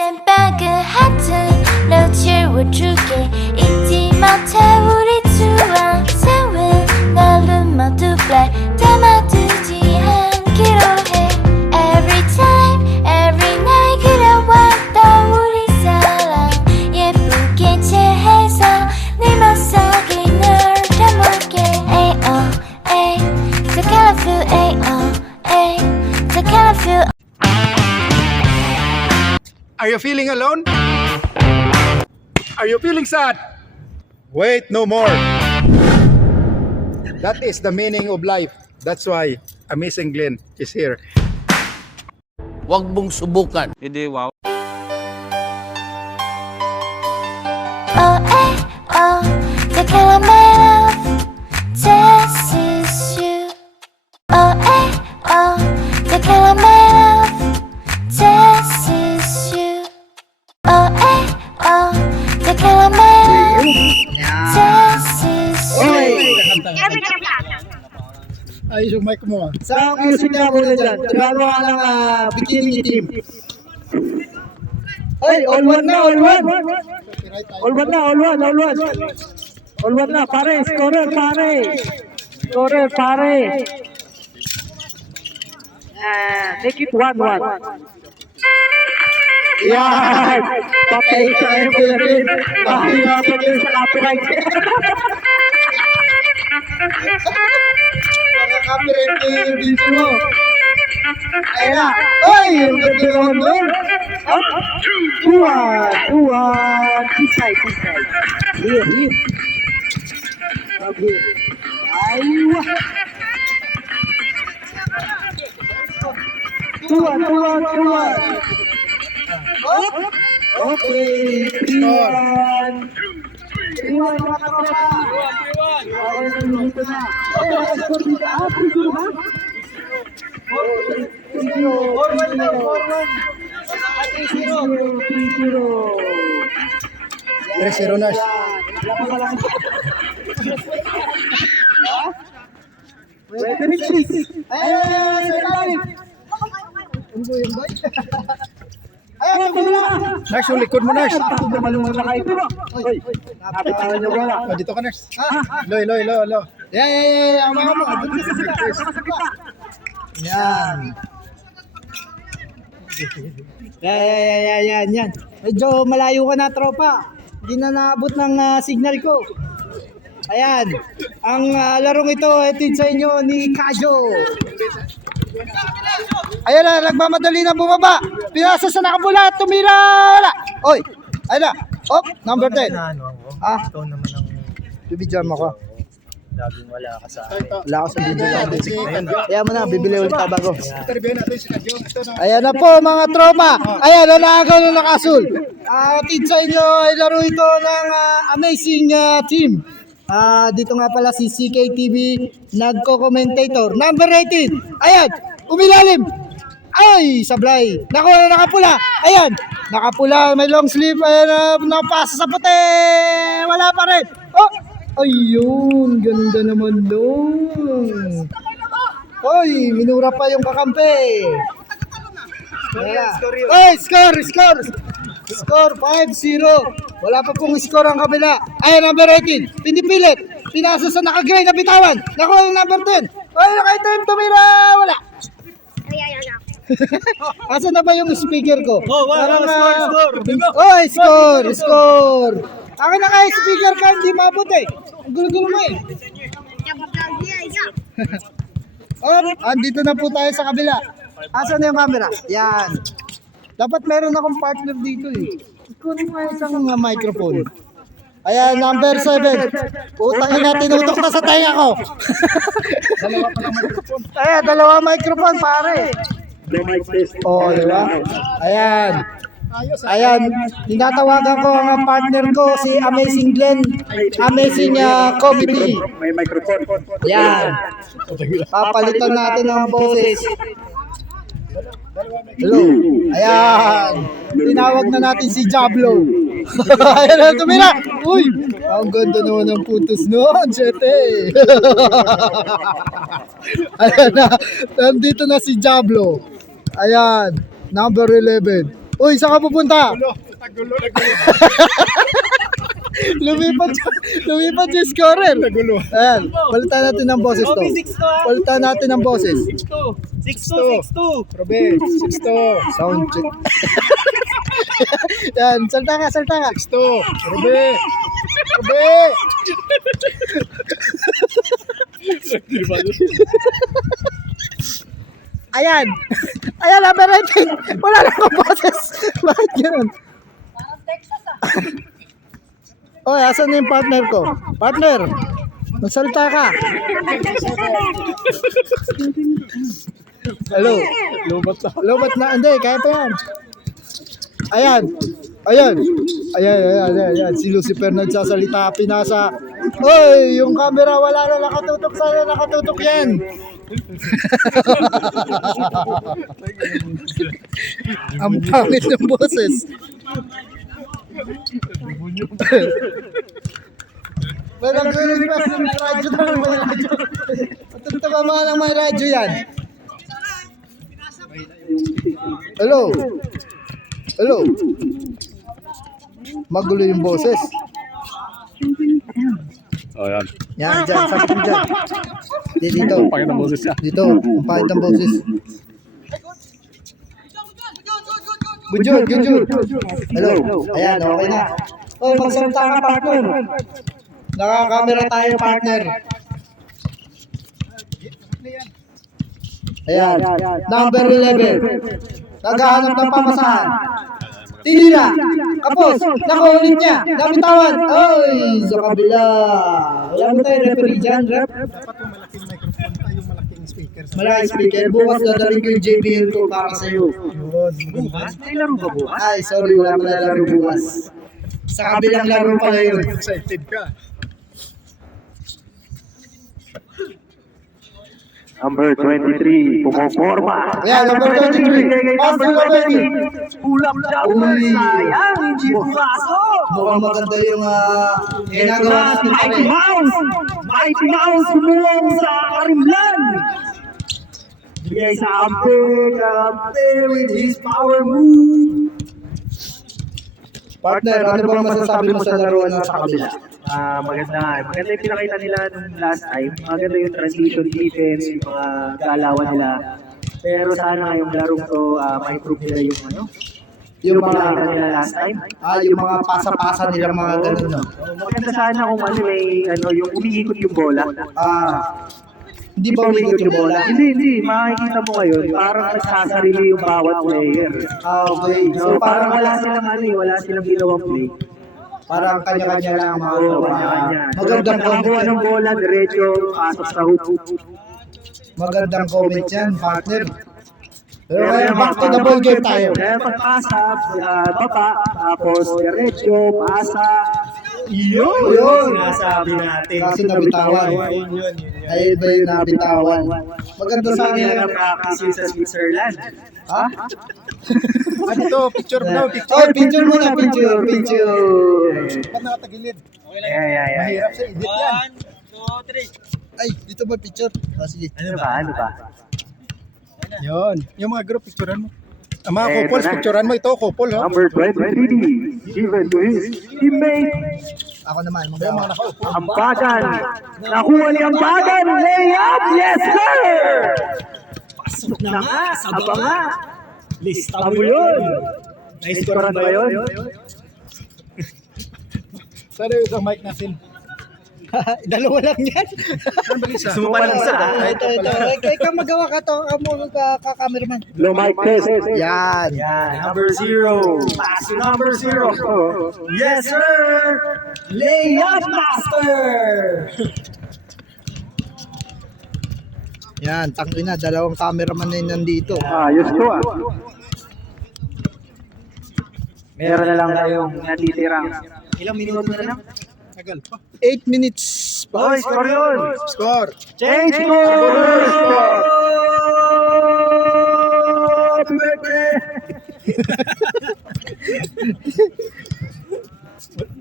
쌤박은 하트 놓칠워줄게 잊지 못해 우리 투어 세운 날은 모두 black 담아두지 않기로 해 Every time every night 그려왔던 우리 사랑 예쁘게 채해서 네 맘속에 널 담을게 Ayo A so colorful Ayo A so colorful. Are you feeling alone? Are you feeling sad? Wait no more. That is the meaning of life. That's why Amazing Glenn is here. Huwag mong subukan. Hindi, wow. Oh, eh, oh, the color my love, this is you. Oh, eh, oh, the color my love, this is you. Oh, eh, oh, the color my love, this is you. Ayos yung mic mo. Sa music na ako na dyan, turano ka ng bikini team. Ay, all one na, all one. All one na, all one, all one. All one na, pare, scorer, pare. Scorer, pare. Make it 1-1. Yan! Patay tayo ko na rin. Mahirapan din sa copyright. Copyright yung video mo. Ayun na. Ay! Ang ganda naman doon. Up. 2-1. This side, this side. Here, here. Up here. Aywa. 2-1. Up. Okay. 3-1. 3-1 mga tropa. Okay, nandito na. Okay, nakaskor dito. Ah, 3-0 ba? 3-0. 3-0 na. Pwede rin cheese. Ayun, sa ilalim. Ayun, ito na. Nash, yung likod mo, Nash. Malungan na kayo. Hoy, napitaran nyo ba? Oh, dito ka, Nash. Loy. Yeah. Mga mo. Yan. Yan. Medyo malayo ka na, tropa. Hindi na naabot ng signal ko. Ayan. Ang larong ito, hatid sa inyo ni Kajo. Ayan na, nagmamadali na bumaba. Pinasa sa nakabula, tumira. Wala. Oy, ayan na. Oh, number 10. Ikaw naman ang Bibidyan mo ko. laging wala ka sa akin. Wala ako sa bibili. Ayan mo na, bibili ulit ka bago. Interview natin si Kadyo. Ito na. Ayan na po mga tropa. Ayan, nalagaw na nakasul. Atid sa inyo ay laro ito ng amazing team. Dito nga pala si CKTV nagko-commentator. Number 18. Ayan, umilalim. Ay, sablay. Nakapula. Ayan, nakapula. May long sleeve. Ayan, napasa sa puti. Wala pa rin. Oh, ayun. Ganda naman doon. Oy, minura pa yung kakampi. Oy, score. Score 5-0. Wala pa pong score ang kabila. Ayan, number 18. Pinipilit. Pinasa sa nakagray na bitawan. Nakuha yung number 10. Oy, naka-time tumira. Wala. Asa na ba yung speaker ko? Score. Ako naka-speaker ka, hindi mabot eh. Ang gulo-gulo mo eh. Andito na po tayo sa kabila. Asa na yung camera? Yan. Dapat meron akong partner dito eh. Kunin mo isang microphone. Ayan, number 7. Utang na, tinutok na sa tenga ko. Ayan, dalawa microphone pare. Oh, di ba? Ayan. Tinatawagan ko ang partner ko, si Amazing Glenn, Amazing Comedy. May microphone. Yan. Papalitan natin ang boses. Hello. Ayan. Tinawag na natin si Jablo. Ayan na, tumira. Uy, ang ganda naman ng putos noon, Chete. Ayan na, nandito na si Jablo. Ayan, number 11. Uy, saan ka pupunta? Nagulo. Lumipat yung scorer. Nagulo. Ayan, palitan natin ng boses to. Palitan natin ng boses. 6-2. Robe, 6-2. Sound check. Yan, salta ka. 6-2. Robe. Ayan, number 18. Wala na akong boses. Bakit yun? Oy, asan yung partner ko? Partner, magsalita ka. Hello. Lobat na. Hindi, kaya pa yan. Ayan. Si Lucifer nagsasalita, pinasa. Oy, yung camera wala na nakatutok. Sana nakatutok yan. Ang pangit ng boses. Walang request ng radyo na may radyo. Patutama mga ng may radyo yan. Hello. Magulo yung boses. Yan. Yan, dyan. Sakit mo dyan. Dito. Pangit ang boses niya. Dito. Ang pangit ang boses. Good job. Hello. Ayan, okay na. Oh, magsalita ka, partner. Nakakamera tayo, partner. Ayan. Number 11. Naghahanap ng pamasahan. Tinira. Kapos. Nakaulit niya. Nabitawan. Oy, sa kabila. Wala mo tayo referee dyan, rep. Dapat yung malaking microphone tayo, yung malaking speaker. Malaking speaker. Bukas dadaling ko yung JBL ko para sa'yo. Bukas? May laro ba bukas? Ay, sorry. Wala mo na laro bukas. Sa kabilang laro pala yun. Excited ka. Number 23, pumoporma. Ayan, number 23. Pastor Lobeni. Ulap daw, sayang, hindi pumasok. Mukhang maganda yung ginagawa natin pare. Mighty Mouse, bumuong sa Karimlan. Bigay sa Ampe with his power move. Partner, ano bang masasabi mo sa laruan ng sa kabila? Maganda yung pinakita nila nung last time. Maganda yung transition defense, yung mga galawan nila. Pero sana yung larong to, ma-improve nila yung Yung pinakita mga, nila last time. yung mga pasa-pasa nila, mga ganun, no? Maganda sana kung may yung umiikot yung bola. Hindi ba umigot yung bola? Hindi. Makikita mo ngayon, parang nagsasarili yung bawat player. Okay. So parang wala silang ginawang play. Parang kanya-kanya lang mga Kanya-kanya. Magandang Nakakuha comment. ng bola, diretso, pasok sa hoop. Magandang comment yan, partner. Pero kaya back to the ball game tayo. Kaya pagpasa, baba, tapos diretso, pasa. Yun. Sinasabi natin. Kaso nabitawan. Yun. Ayun ba yung nabitawan? Maganda sa Hindi akin. na practice yun sa Switzerland. Ha? Ito, picture daw, picture. Oh, picture muna, picture. Ba't nakatagilid? Yeah. Mahirap sa edit yan. Ay, dito ba picture? Sige. Ano ba? Yun. Yung mga group, picturean mo. Ang mga Eh, couples, ito na. picturean mo. Ito, couple, ha? Number 23, given to his teammate. Ako naman, Yung mga magawa. nakaupo. Ambagan. Nakuha ni Ambagan. Layup. Yes, sir! Pasok na nga. Aba nga. Lista mo yun. Na-score ba yun? Sana yung isang mic natin. Dalawa lang yan. Sumpa lang sa Ito. Ikaw magawa ka to. Amo ka-cameraman. Low mic test. Yan. Number 0. Pass to number 0. Yes, sir! Layup master! Yan, tangina, dalawang cameraman na yun nandito. Ayos to ah. Meron na lang kayong natitirang. Ilang minuto na lang? Tagal pa. 8 minutes pa. Boy, score yun! Score. Change score! Happy birthday!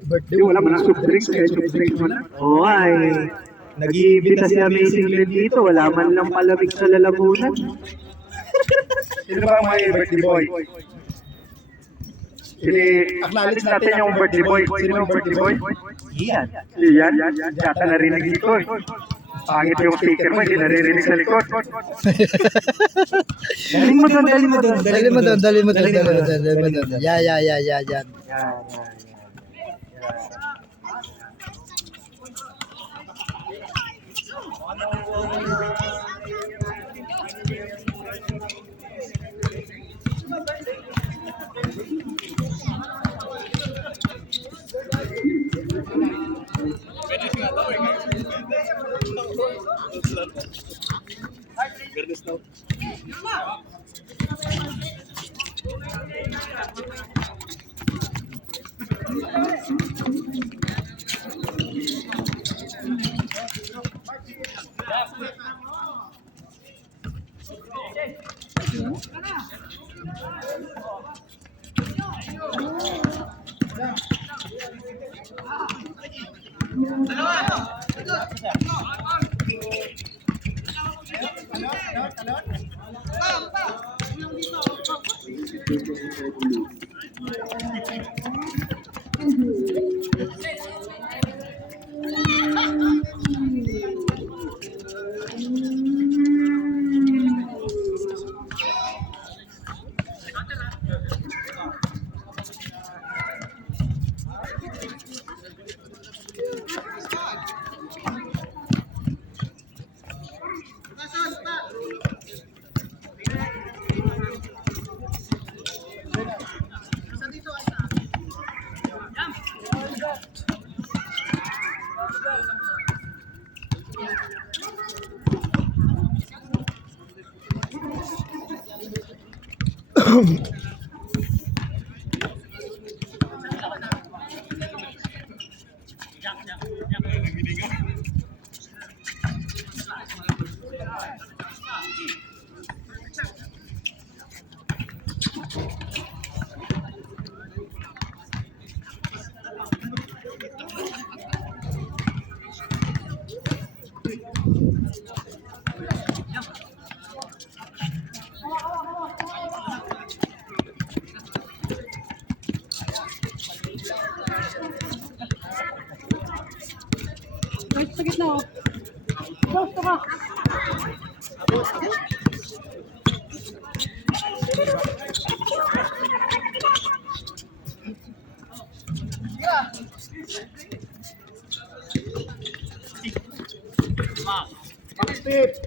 Birthday. Wala man ang soft drink, kaya soft drink mo na. Oo ay. Nag-iibita si Amazing Red dito, wala man lang palamig sa lalamunan. Sino ba ang may birthday boy? I-acknowledge natin yung birthday boy. Sino yung birthday boy? Iyan. Yan. Yata narinig dito eh. Pangit yung speaker mo, hindi naririnig sa likod. Dalhin mo doon, dalhin mo doon. Dali mo doon, dali mo doon, dali mo doon, dali mo doon. Yan. Yan.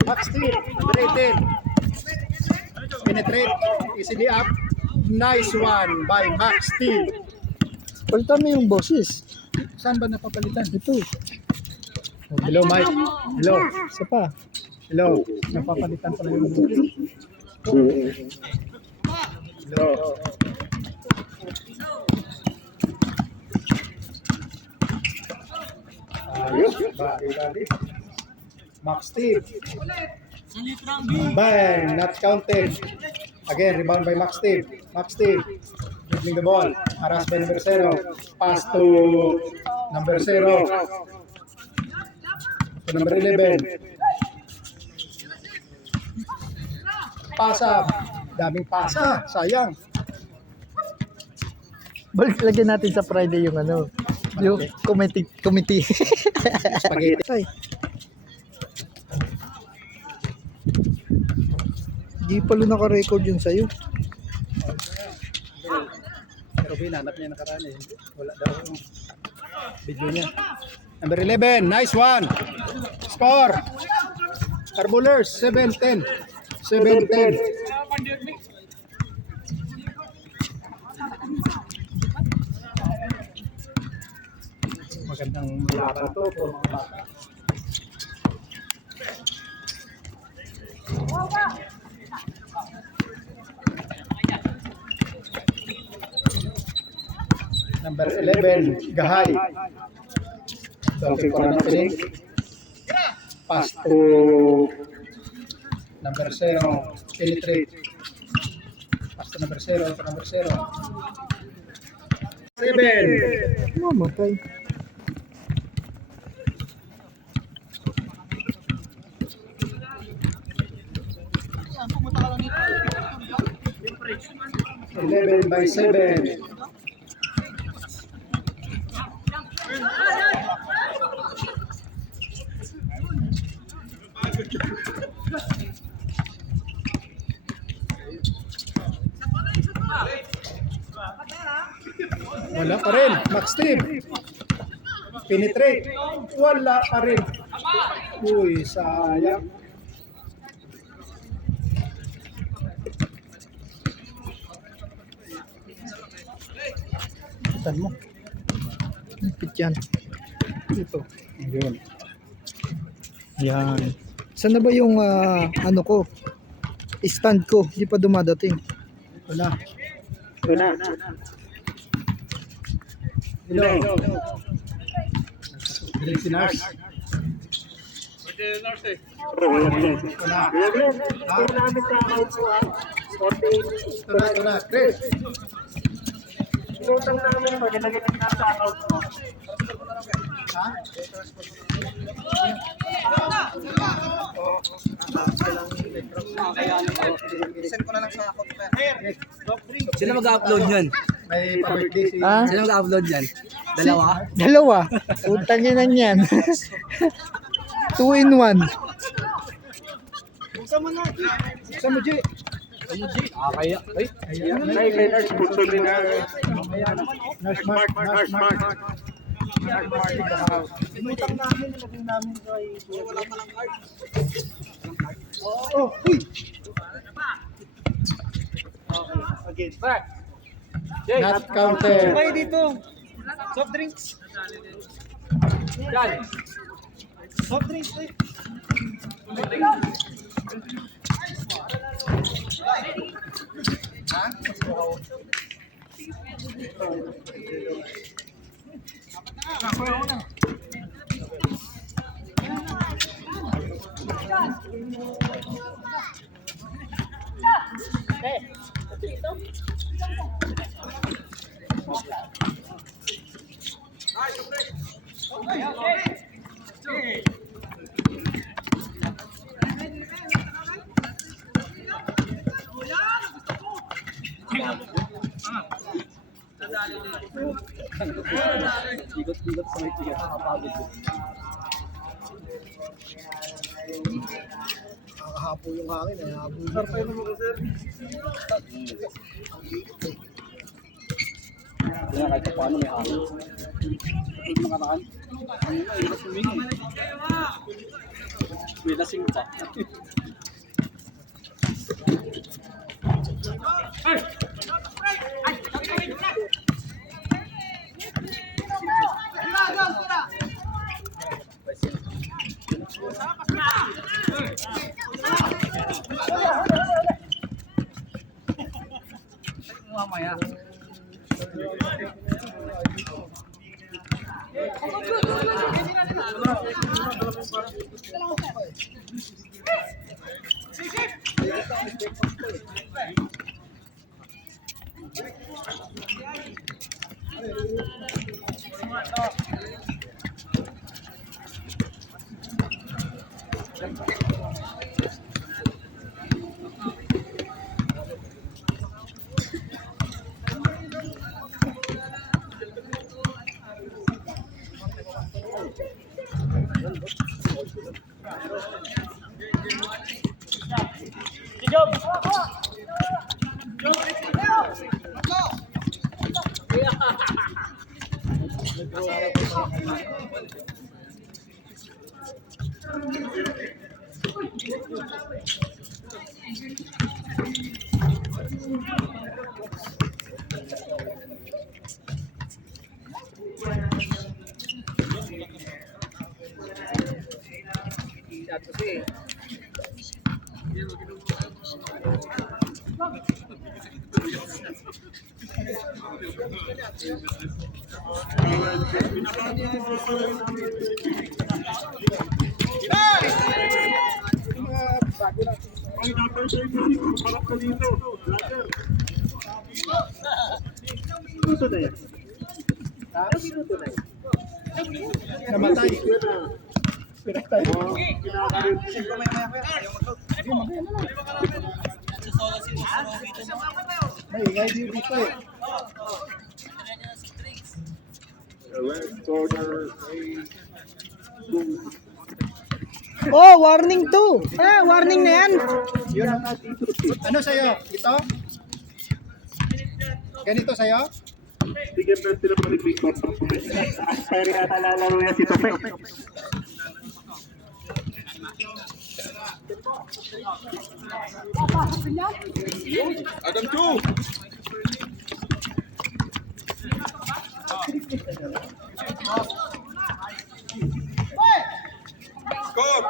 Back step, penetrate. Penetrate, easily up. Nice one by Max Steel. Palitan mo yung boses. Saan ba napapalitan? Ito. Hello, Mike. Hello. Isa pa. Hello. Napapalitan pala yung Hello. Ayos. Bali. Max Steve. Bang. Not counted. Again, rebound by Max Steve. Max Steve. Dribbling the ball. Harass by number 0. Pass to number 0. To number 11. Pasa. Daming pasa. Sayang. Balik lagyan natin sa Friday yung ano. Yung committee. Spaghetti. Ay. Di pala naka-record yun sa'yo. Pero binanap niya nakaraan eh. Wala daw yung video niya. Number 11. Nice one. Score. Carbulers. 7-10. 7-10. Magandang laro to for mga bata. Number 11, Gahay. Talking for an opening. Pass to number 0, penetrate. Pass to number 0, to number 0. 7. Mamatay. Eleven by 7. Wala pa rin. Max Steve. Penetrate. Wala pa rin. Uy, sayang. Tan mo. Pit yan. Ito. Ayun. Yan. Saan na ba yung ano ko? Stand ko. Hindi pa dumadating. Wala. Ito na. Hello. Galing si Nars. Wala. Ito namin sa account ko ah. 48. Ito na. Chris. Inutang namin ito. Nilagay na sa account ko. Ha? Sino mag-upload yan? May pa-birthday si... Ha? Sino mag-upload yan? Dalawa? Dalawa. Utang yun lang yan. 2 in 1. Saan mo, G? Kaya. Ay, Ay, kay Nars, puto rin na. Nars Mark. Inutang namin. Nilagay namin kay... Wala pa lang card. Oh, uy! Again. Not counted. Kayo dito. Soft drinks. yan. Soft drinks. Ikot-ikot sa may tigas. Nakapagod. Nakahapo yung hangin. Nakahapo. Sarpay mo ko, sir. Kaya kahit paano may hangin. Ito mga nakan. Ano na, iwas humingi. May lasing ka. Mamaya. Puto na yan. Namatay. Pinatay. May ingay dito eh. Oh, warning 2. Warning na yan. Yun ang ano sa'yo? Ito? Ganito sa'yo? Pero yata lalaro niya si Tope. Adam 2! Score!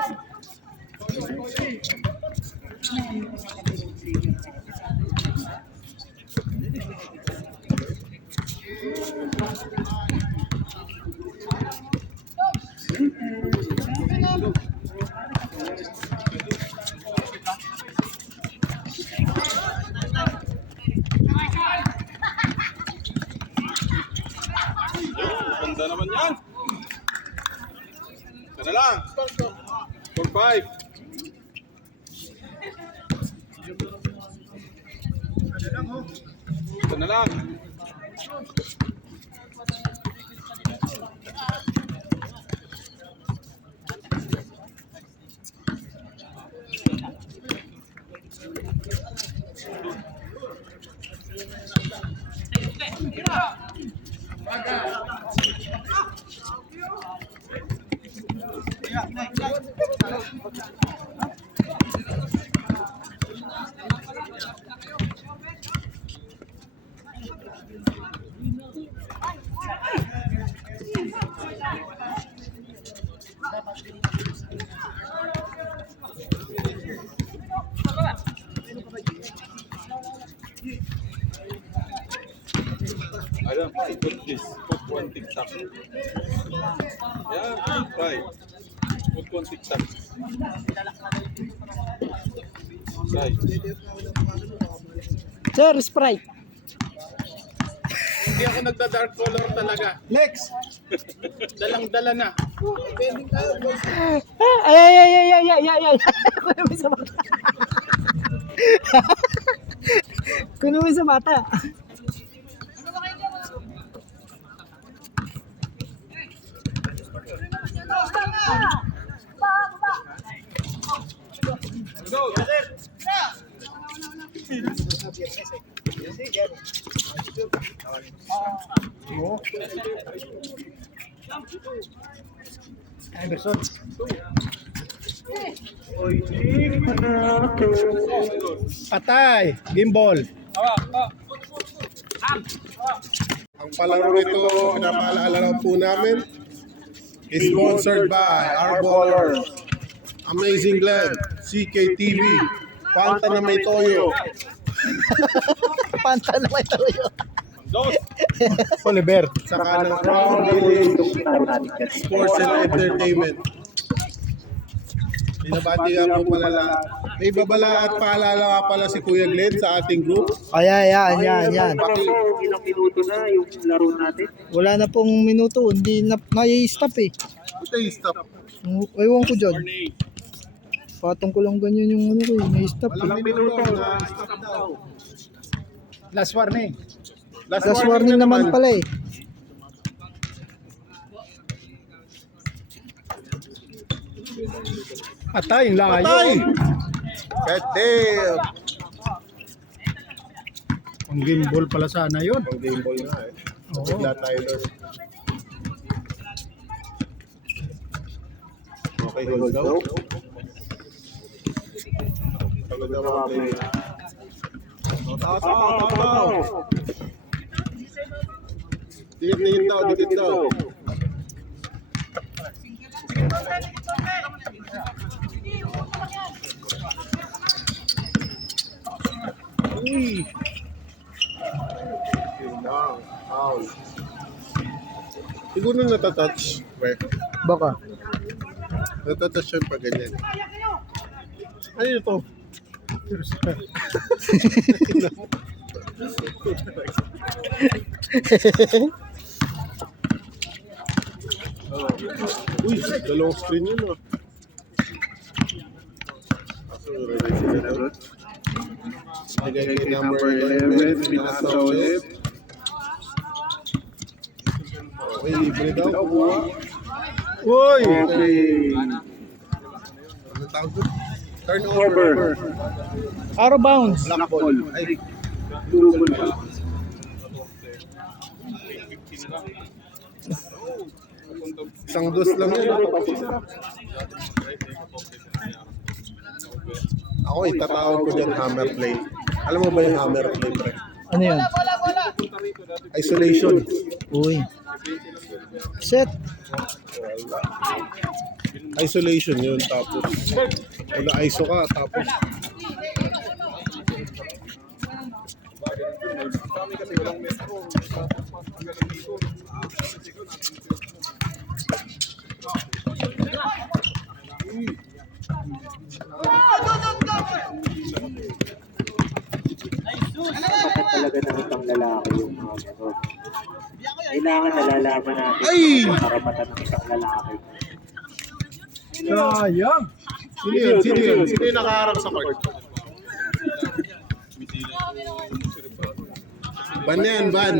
Ganda naman yan! Ito na lang! 4-5! Ito na lang! Adam, put this. Put one TikTok. Yeah, right. Put one TikTok. Right. Sir, Sprite. Hindi ako nagda-dark color talaga. Lex! Dalang-dala na. Ay. Kuno mo sa mata. Kuno mo sa mata. Go! Emerson. Patay! Gimbal. Ang palaro nito, pinapaalala lang po namin, is sponsored by our baller, Amazing Blend, CKTV, Panta na may toyo, Panta na may tayo. Oliver. saka ng Crown Village Sports and Entertainment. Binabati nga po pala lahat. May babala at paalala nga pala si Kuya Glenn sa ating group. Yan. Ilang minuto na yung laro natin. Wala na pong minuto, hindi na nai-stop eh. Ito yung stop. Ewan ko dyan. Patong ko lang ganyan yung ano ko, nai-stop eh. Walang minuto na stop daw. Last warning. Last warning naman pala eh. Patay, layo. Patay! God damn! Ang gimbal pala sana yun. Ang game ball nga eh. Oo. Bigla tayo doon. Okay, hold daw. Pagod na mga play. Tao. Dikit daw. Uy. Foul. Siguro natatouch. Baka. Natatouch siya pag ganyan. Ano yun ito? Uy, dalawang screen yun ah. Again, kay number 11, pinasa ulit. Okay, libre daw. Kuha. Uy. Okay. Ano tawag doon? Turnover. Out of bounds. Black ball. Ay, Durable pa. Isang dos lang yan. Ako itatawag ko dyan hammer play. Alam mo ba yung hammer play, pre? Ano yun? Isolation. Uy. Set. Isolation yun. Tapos, mag-ISO ka. Tapos, Kapag talaga ng isang lalaki yung mga gano'n. Kailangan nalalaman natin Ay! ang karapatan ng isang lalaki. Sayang. sino yun? Sino yun? Sino yung nakaharap sa court? Ban na yan, ban.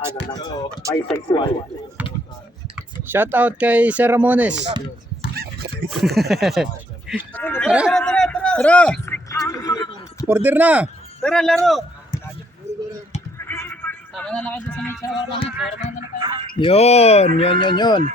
Ano na, bisexual. Shout out kay Sir Ramones. Tara! Order na! Tara, laro. Yun.